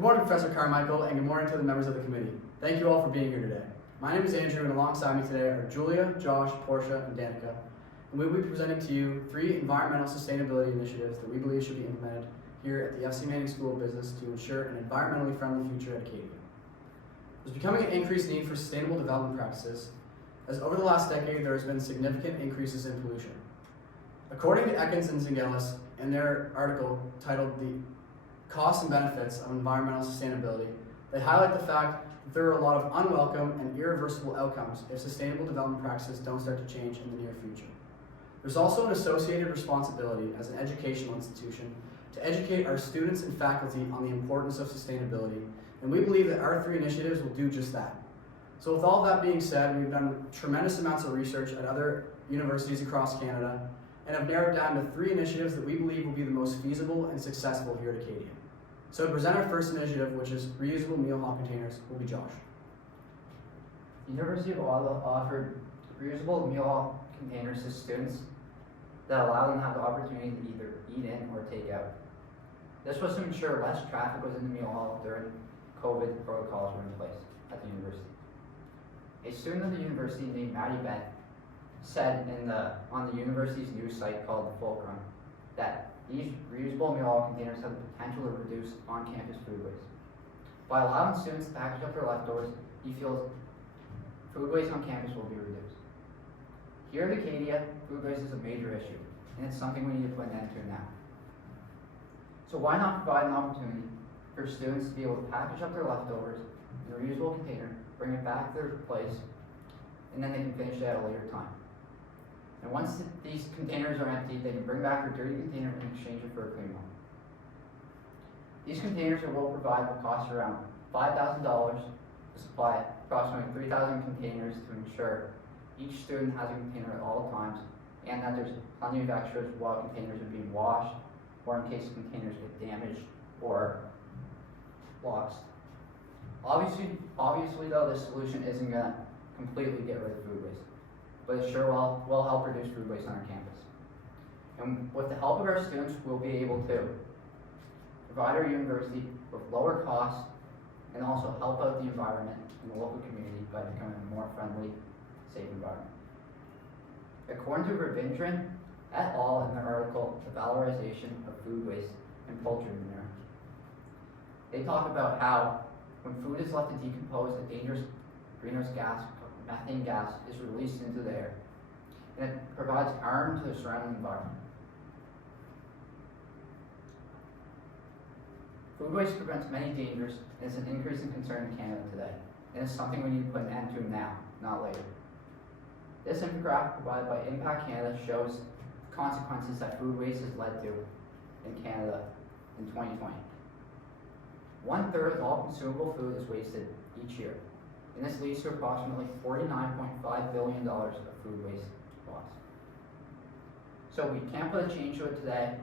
Good morning, Professor Carmichael, and good morning to the members of the committee. Thank you all for being here today. My name is Andrew, and alongside me today are Julia, Josh, Portia, and Danica. And we will be presenting to you 3 environmental sustainability initiatives that we believe should be implemented here at the FC Manning School of Business to ensure an environmentally friendly future at Acadia. There's becoming an increased need for sustainable development practices, as over the last decade there has been significant increases in pollution. According to Ekins and Zingelis, in their article titled "The Costs and Benefits of Environmental Sustainability," they highlight the fact that there are a lot of unwelcome and irreversible outcomes if sustainable development practices don't start to change in the near future. There's also an associated responsibility as an educational institution to educate our students and faculty on the importance of sustainability, and we believe that our 3 initiatives will do just that. So with all that being said, we've done tremendous amounts of research at other universities across Canada and have narrowed down to 3 initiatives that we believe will be the most feasible and successful here at Acadia. So to present our first initiative, which is reusable meal hall containers, will be Josh. The University of Ottawa offered reusable meal hall containers to students that allow them to have the opportunity to either eat in or take out. This was to ensure less traffic was in the meal hall during COVID protocols were in place at the university. A student of the university named Maddie Bent said on the university's news site called The Fulcrum that these reusable meal hall containers have the potential to reduce on-campus food waste. By allowing students to package up their leftovers, he feels food waste on campus will be reduced. Here at Acadia, food waste is a major issue, and it's something we need to put an end to now. So why not provide an opportunity for students to be able to package up their leftovers in a reusable container, bring it back to their place, and then they can finish it at a later time. And once these containers are emptied, they can bring back their dirty container and exchange it for a clean one. These containers will cost around $5,000 to supply approximately 3,000 containers to ensure each student has a container at all times, and that there's plenty of extras while containers are being washed, or in case containers get damaged or lost. Obviously though, this solution isn't going to completely get rid of food waste, but it sure will help reduce food waste on our campus. And with the help of our students, we'll be able to provide our university with lower costs and also help out the environment and the local community by becoming a more friendly, safe environment. According to Ravindran et al. In their article, The Valorization of Food Waste and Poultry Manure, they talk about how when food is left to decompose, a dangerous greenhouse gas, methane gas, is released into the air, and it provides harm to the surrounding environment. Food waste prevents many dangers and is an increasing concern in Canada today, and it's something we need to put an end to now, not later. This infographic provided by Impact Canada shows the consequences that food waste has led to in Canada in 2020. 1/3 of all consumable food is wasted each year, and this leads to approximately $49.5 billion of food waste loss. So we can't put a change to it today,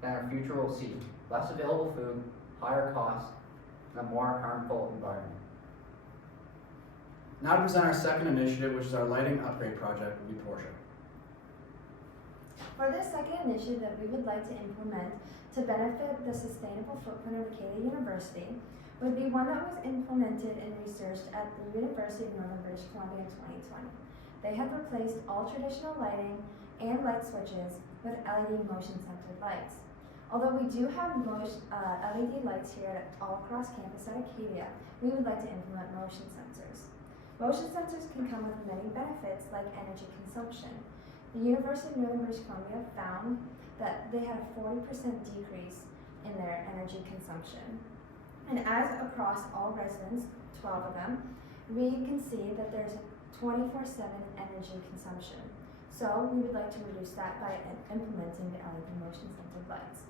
then our future will see less available food, higher costs, and a more harmful environment. Now to present our second initiative, which is our lighting upgrade project, will be Portia. For this second initiative we would like to implement to benefit the sustainable footprint of Acadia University would be one that was implemented and researched at the University of Northern British Columbia in 2020. They have replaced all traditional lighting and light switches with LED motion-centered lights. Although we do have LED lights here all across campus at Acadia, we would like to implement motion sensors. Motion sensors can come with many benefits like energy consumption. The University of Northern British Columbia found that they had a 40% decrease in their energy consumption. And as across all residents, 12 of them, we can see that there's a 24/7 energy consumption. So we would like to reduce that by implementing the LED motion-centered lights.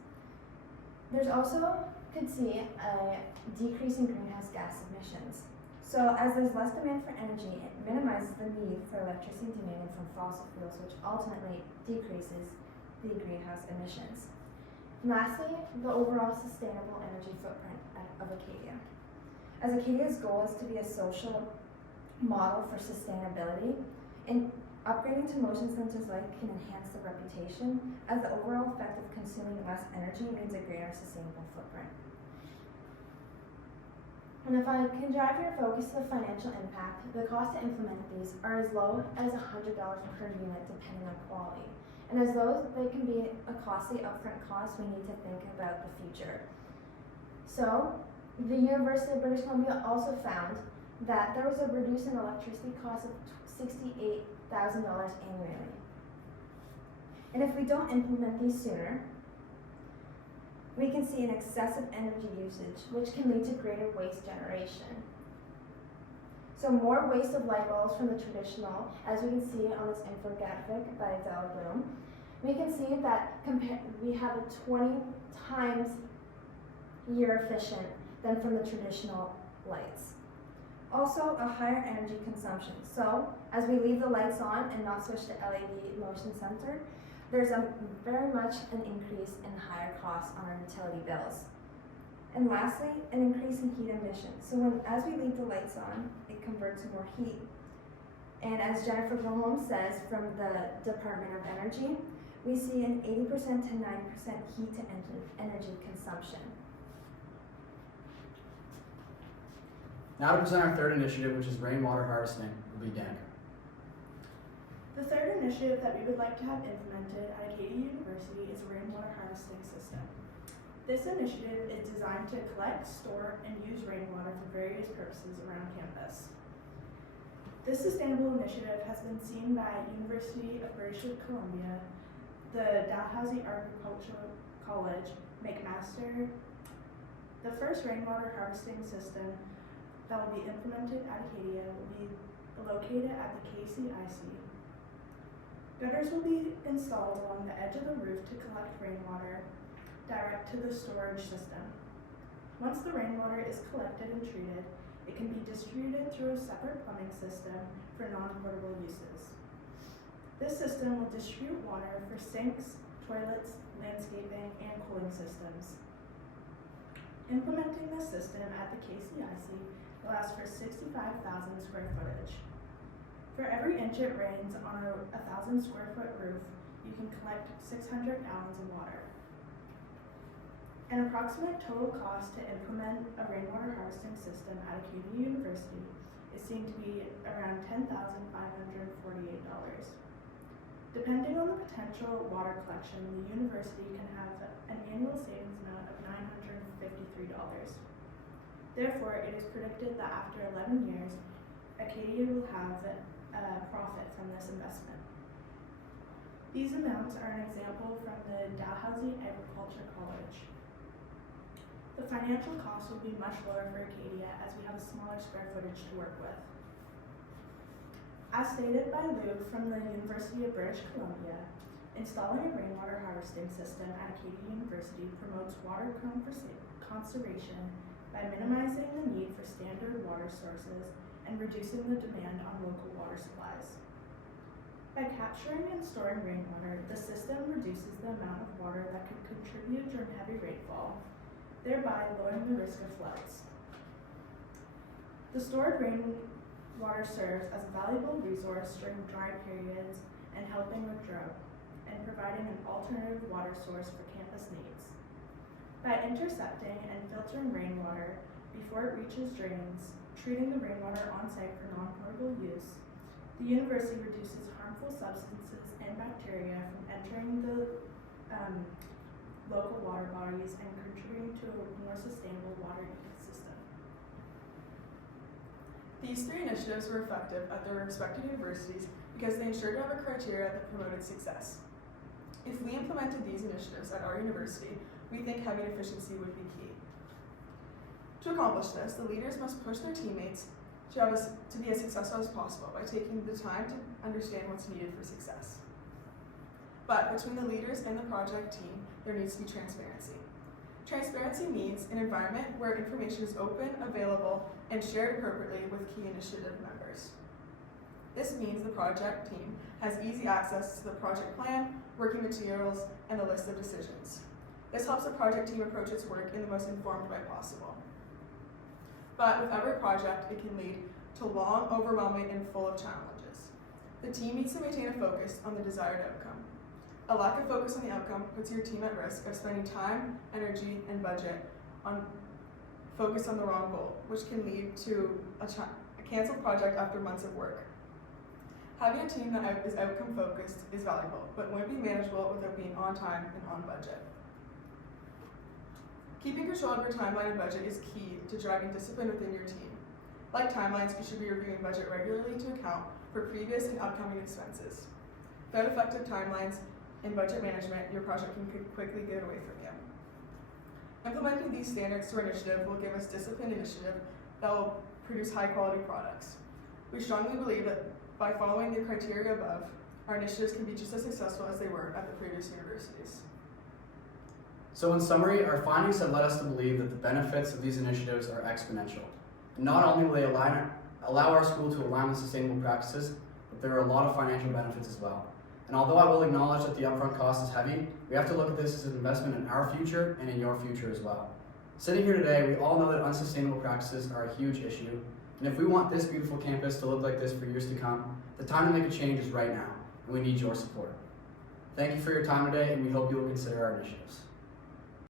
There's also, could see a decrease in greenhouse gas emissions. So as there's less demand for energy, it minimizes the need for electricity demanded from fossil fuels, which ultimately decreases the greenhouse emissions. And lastly, the overall sustainable energy footprint of Acadia. As Acadia's goal is to be a social model for sustainability, and upgrading to motion sensors light can enhance the reputation, as the overall effect of consuming less energy means a greater sustainable footprint. And if I can drive your focus to the financial impact, the cost to implement these are as low as $100 per unit depending on quality. And as those, they can be a costly upfront cost, we need to think about the future. So, the University of British Columbia also found that there was a reduced in electricity cost of $68,000 annually. And if we don't implement these sooner, we can see an excessive energy usage, which can lead to greater waste generation. So more waste of light bulbs from the traditional, as we can see on this infographic by Adele Bloom, we can see that we have a 20 times year efficient than from the traditional lights. Also, a higher energy consumption. So, as we leave the lights on and not switch to LED motion sensor, there's very much an increase in higher costs on our utility bills. And lastly, an increase in heat emissions. So as we leave the lights on, it converts more heat. And as Jennifer Holmes says from the Department of Energy, we see an 80% to 90% heat to energy consumption. Now to present our third initiative, which is rainwater harvesting, will be Danica. The third initiative that we would like to have implemented at Acadia University is a rainwater harvesting system. This initiative is designed to collect, store, and use rainwater for various purposes around campus. This sustainable initiative has been seen by University of British Columbia, the Dalhousie Agricultural College, McMaster. The first rainwater harvesting system that will be implemented at Acadia will be located at the KCIC. Gutters will be installed along the edge of the roof to collect rainwater direct to the storage system. Once the rainwater is collected and treated, it can be distributed through a separate plumbing system for non-portable uses. This system will distribute water for sinks, toilets, landscaping, and cooling systems. Implementing this system at the KCIC allows for 65,000 square footage. For every inch it rains on a 1,000 square foot roof, you can collect 600 gallons of water. An approximate total cost to implement a rainwater harvesting system at Acadia University is seen to be around $10,548. Depending on the potential water collection, the university can have an annual savings amount of $953. Therefore, it is predicted that after 11 years, Acadia will have a profit from this investment. These amounts are an example from the Dalhousie Agricultural College. The financial cost will be much lower for Acadia as we have a smaller square footage to work with. As stated by Lou from the University of British Columbia, installing a rainwater harvesting system at Acadia University promotes water conservation by minimizing the need for standard water sources and reducing the demand on local water supplies. By capturing and storing rainwater, the system reduces the amount of water that could contribute during heavy rainfall, thereby lowering the risk of floods. The stored rainwater serves as a valuable resource during dry periods and helping with drought, and providing an alternative water source for campus needs. By intercepting and filtering rainwater before it reaches drains, treating the rainwater on site for non-potable use, the university reduces harmful substances and bacteria from entering the local water bodies and contributing to a more sustainable water ecosystem. These three initiatives were effective at their respective universities because they ensured to have a criteria that promoted success. If we implemented these initiatives at our university, we think having efficiency would be key. To accomplish this, the leaders must push their teammates to be as successful as possible by taking the time to understand what's needed for success. But between the leaders and the project team, there needs to be transparency. Transparency means an environment where information is open, available, and shared appropriately with key initiative members. This means the project team has easy access to the project plan, working materials, and the list of decisions. This helps the project team approach its work in the most informed way possible. But with every project, it can lead to long, overwhelming, and full of challenges. The team needs to maintain a focus on the desired outcome. A lack of focus on the outcome puts your team at risk of spending time, energy, and budget on focus on the wrong goal, which can lead to a canceled project after months of work. Having a team that is outcome focused is valuable, but wouldn't be manageable without being on time and on budget. Keeping control of your timeline and budget is key to driving discipline within your team. Like timelines, you should be reviewing budget regularly to account for previous and upcoming expenses. Without effective timelines and budget management, your project can quickly get away from you. Implementing these standards to our initiative will give us disciplined initiative that will produce high quality products. We strongly believe that by following the criteria above, our initiatives can be just as successful as they were at the previous universities. So in summary, our findings have led us to believe that the benefits of these initiatives are exponential. And not only will they allow our school to align with sustainable practices, but there are a lot of financial benefits as well. And although I will acknowledge that the upfront cost is heavy, we have to look at this as an investment in our future and in your future as well. Sitting here today, we all know that unsustainable practices are a huge issue, and if we want this beautiful campus to look like this for years to come, the time to make a change is right now, and we need your support. Thank you for your time today, and we hope you will consider our initiatives.